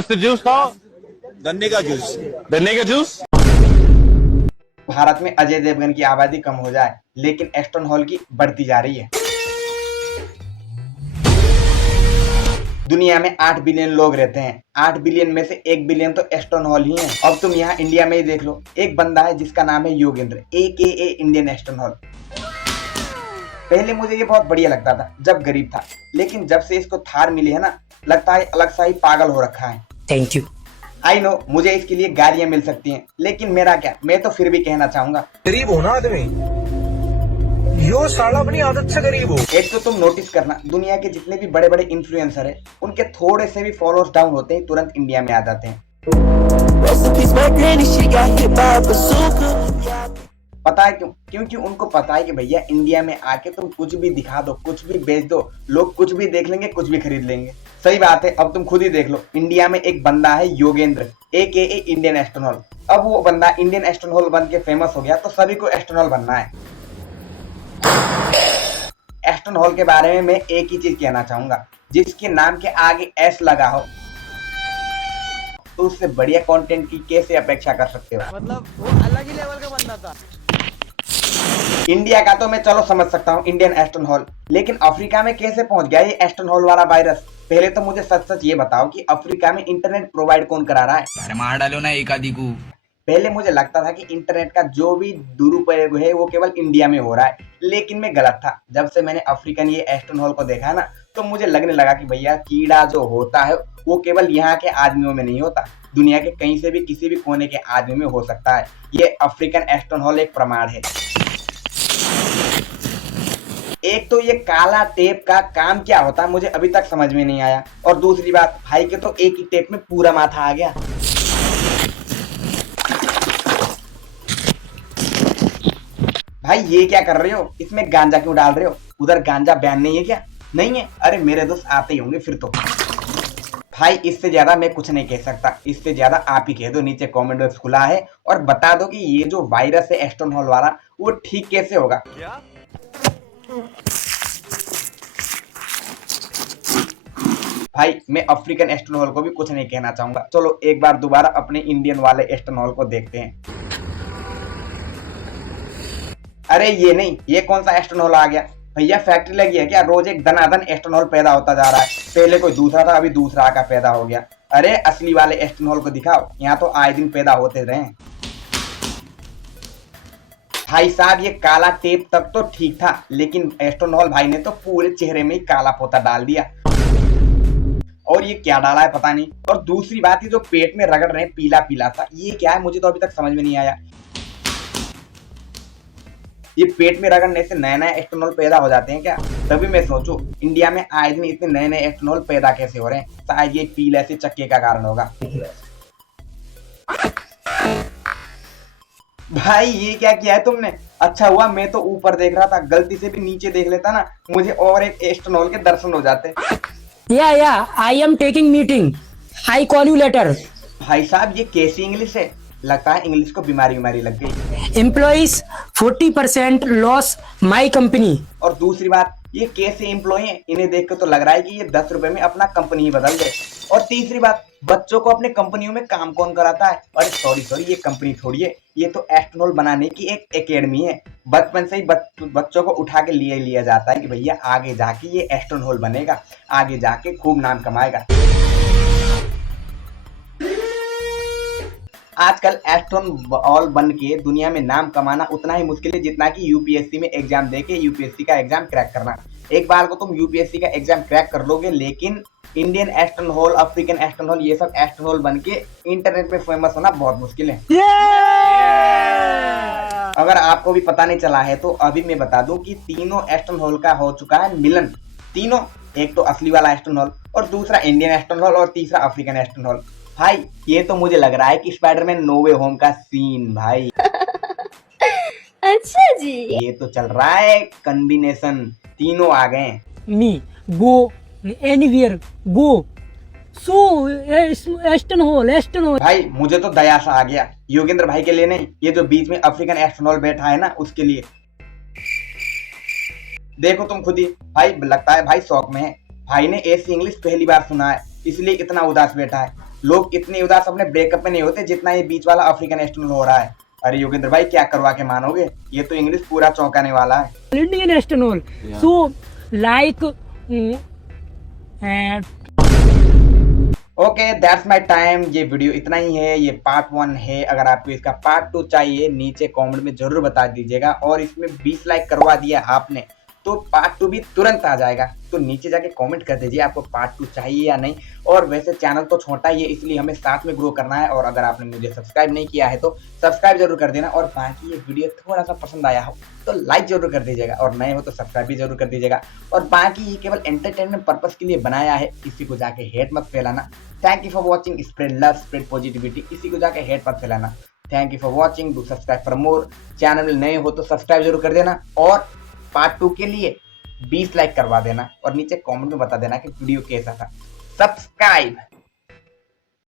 मस्त जूस खाओ, गन्ने का जूस। गन्ने का जूस। भारत में अजय देवगन की आबादी कम हो जाए, लेकिन एस्टन हॉल की बढ़ती जा रही है। दुनिया में 8 बिलियन लोग रहते हैं। 8 बिलियन में से 1 बिलियन तो एस्टन हॉल ही है। अब तुम यहाँ इंडिया में ही देख लो, एक बंदा है जिसका नाम है Yogendra, AKA Indian Aston hall. पहले मुझे ये बहुत बढ़िया लगता था जब गरीब था, लेकिन जब से इसको थार मिली है ना, लगता है अलग सा ही पागल हो रखा है। Thank you. आई नो मुझे इसके लिए गालियां मिल सकती हैं, लेकिन मेरा क्या, मैं तो फिर भी कहना चाहूंगा, गरीब हो ना आदमी, यो साला अपनी आदत से गरीब हो। एक तो तुम नोटिस करना, दुनिया के जितने भी बड़े बड़े इन्फ्लुएंसर है, उनके थोड़े से भी फॉलोअर्स डाउन होते ही तुरंत इंडिया में आ जाते हैं। पता है क्यों? क्योंकि उनको पता है कि भैया इंडिया में आके तुम कुछ भी दिखा दो, कुछ भी बेच दो, लोग कुछ भी देख लेंगे, कुछ भी खरीद लेंगे। सही बात है। अब तुम खुद ही देख लो, इंडिया में एक बंदा है Yogendra, AKA Indian Aston hall. अब वो बंदा इंडियन एस्टन हॉल बन के फेमस हो गया, तो सभी को एस्टन हॉल बनना है। एस्टन हॉल के बारे में मैं एक ही चीज कहना चाहूंगा, जिसके नाम के आगे एस लगा हो, तो उससे बढ़िया कंटेंट की कैसे अपेक्षा कर सकते हो? मतलब वो अलग ही लेवल का बंदा था। इंडिया का तो मैं चलो समझ सकता हूँ, इंडियन एस्टन हॉल, लेकिन अफ्रीका में कैसे पहुंच गया ये एस्टन हॉल वाला वायरस? पहले तो मुझे सच सच ये बताओ कि अफ्रीका में इंटरनेट प्रोवाइड कौन करा रहा है? अरे मार डालो ना एक आदि को। पहले मुझे लगता था कि इंटरनेट का जो भी दुरुपयोग है वो केवल इंडिया में हो रहा है, लेकिन मैं गलत था। जब से मैंने अफ्रीकन ये एस्टन हॉल को देखा है ना, तो मुझे लगने लगा कि भैया कीड़ा जो होता है वो केवल यहाँ के आदमियों में नहीं होता, दुनिया के कहीं से भी किसी भी कोने के आदमी में हो सकता है। ये अफ्रीकन एस्टन हॉल एक प्रमाण है। एक तो ये काला टेप का काम क्या होता है मुझे अभी तक समझ में नहीं आया, और दूसरी बात, भाई के तो एक ही टेप में पूरा माथा आ गया। भाई ये क्या कर रहे हो? इसमें गांजा क्यों डाल रहे हो? उधर गांजा बैन नहीं है क्या? नहीं है? अरे मेरे दोस्त आते ही होंगे फिर तो। भाई इससे ज्यादा मैं कुछ नहीं कह सकता, इससे ज्यादा आप ही कह दो। नीचे कमेंट बॉक्स खुला है और बता दो कि ये जो वायरस है एस्टन हॉल वाला, वो ठीक कैसे होगा? क्या? भाई मैं अफ्रीकन एस्टन हॉल को भी कुछ नहीं कहना चाहूंगा। चलो एक बार दोबारा अपने इंडियन वाले एस्टन हॉल को देखते हैं। अरे ये नहीं, ये कौन सा एस्टन हॉल आ गया? भैया फैक्ट्री लगी है क्या? रोज एक दनादन एस्टन हॉल पैदा होता जा रहा है। पहले कोई दूसरा था, अभी दूसरा आका पैदा हो गया। अरे असली वाले एस्टन हॉल को दिखाओ, यहाँ तो आए दिन पैदा होते रहे। भाई साहब ये काला टेप तक तो ठीक था, लेकिन एस्टन हॉल भाई ने तो पूरे चेहरे में ही काला पोता डाल दिया। और ये क्या डाला है पता नहीं। और दूसरी बात, ये जो पेट में रगड़ रहे हैं पीला पीला सा, ये क्या है? मुझे तो अभी तक समझ में नहीं आया। ये पेट में रगड़ने से नए नए एस्टन हॉल पैदा हो जाते हैं क्या? तभी मैं सोचूं इंडिया में आए दिन इतने नए नए एस्टन हॉल पैदा कैसे हो रहे हैं? शायद ये पीले से चक्के का कारण होगा। भाई ये क्या किया है तुमने? अच्छा हुआ मैं तो ऊपर देख रहा था, गलती से भी नीचे देख लेता ना, मुझे और एक एस्टन हॉल के दर्शन हो जाते। या I am taking meeting, I call you later. भाई साहब ये कैसी इंग्लिश है? लगता है इंग्लिश को बीमारी लग गई। Employees 40% loss my company. और दूसरी बात, ये कैसे एम्प्लॉय हैं? इन्हें देख के तो लग रहा है कि ये 10 रुपए में अपना कंपनी ही बदल दे। और तीसरी बात, बच्चों को अपने कंपनियों में काम कौन कराता है? अरे सॉरी ये कंपनी थोड़ी है, ये तो एस्टन हॉल बनाने की एक एकेडमी है। बचपन से ही बच्चों को उठा के लिया जाता है कि भैया आगे जाके ये एस्टन हॉल बनेगा, आगे जाके खूब नाम कमाएगा। आजकल एस्टन हॉल बन के दुनिया में नाम कमाना उतना ही मुश्किल है जितना कि यूपीएससी में एग्जाम देके यूपीएससी का एग्जाम क्रैक करना। एक बार को तुम यूपीएससी का एग्जाम क्रैक कर लोगे, लेकिन Indian Aston hall, African Aston hall, ये सब एस्टन हॉल बन के इंटरनेट पे फेमस होना बहुत मुश्किल है। अगर आपको भी पता नहीं चला है तो अभी मैं बता दूं कि तीनों एस्टन हॉल का हो चुका है मिलन। तीनों, एक तो असली वाला एस्टन हॉल, और दूसरा इंडियन एस्टन हॉल, और तीसरा अफ्रीकन एस्टन हॉल। भाई ये तो मुझे लग रहा है कि स्पाइडरमैन नो वे होम का सीन भाई। अच्छा जी, ये तो चल रहा है कॉम्बिनेशन, तीनों आ गए। मी गो एनीवेयर गो, सो एस्टन हॉल। भाई मुझे तो दया सा आ गया, योगेंद्र भाई के लिए नहीं, ये जो बीच में अफ्रीकन एस्टन हॉल बैठा है ना, उसके लिए। देखो तुम खुद ही, भाई लगता है भाई शौक में है। भाई ने ऐसी इंग्लिश पहली बार सुना है, इसलिए इतना उदास बैठा है। लोग इतने उदास अपने ब्रेकअप में नहीं होते जितना ये बीच वाला अफ्रीकन एस्टोनल हो रहा है। अरे योगेंद्र भाई क्या करवा के मानोगे, ये तो इंग्लिश पूरा चौंकाने वाला है। Indian ethanol. So, like, okay that's my time. ये वीडियो इतना ही है, ये पार्ट 1 है। अगर आपको इसका पार्ट 2 चाहिए नीचे कमेंट में जरूर बता दीजिएगा, और इसमें 20 लाइक करवा दिया आपने तो पार्ट 2 भी तुरंत आ जाएगा। तो नीचे जाके कमेंट कर दीजिए आपको पार्ट 2 चाहिए या नहीं। और वैसे चैनल तो छोटा ही है, इसलिए हमें साथ में ग्रो करना है। और अगर आपने मुझे सब्सक्राइब नहीं किया है तो सब्सक्राइब जरूर कर देना। और बाकी ये वीडियो थोड़ा सा पसंद आया हो तो लाइक जरूर कर दीजिएगा, और नए हो तो सब्सक्राइब भी जरूर कर दीजिएगा। और बाकी ये केवल एंटरटेनमेंट पर्पस के लिए बनाया है, किसी को जाके हेट मत फैलाना। Thank you for watching, spread love, spread positivity. किसी को जाके हेट मत फैलाना। Thank you for watching, do subscribe for more. Channel में नए हो तो सब्सक्राइब जरूर कर देना, और पार्ट 2 के लिए 20 लाइक करवा देना, और नीचे कमेंट में बता देना कि वीडियो कैसा था। सब्सक्राइब।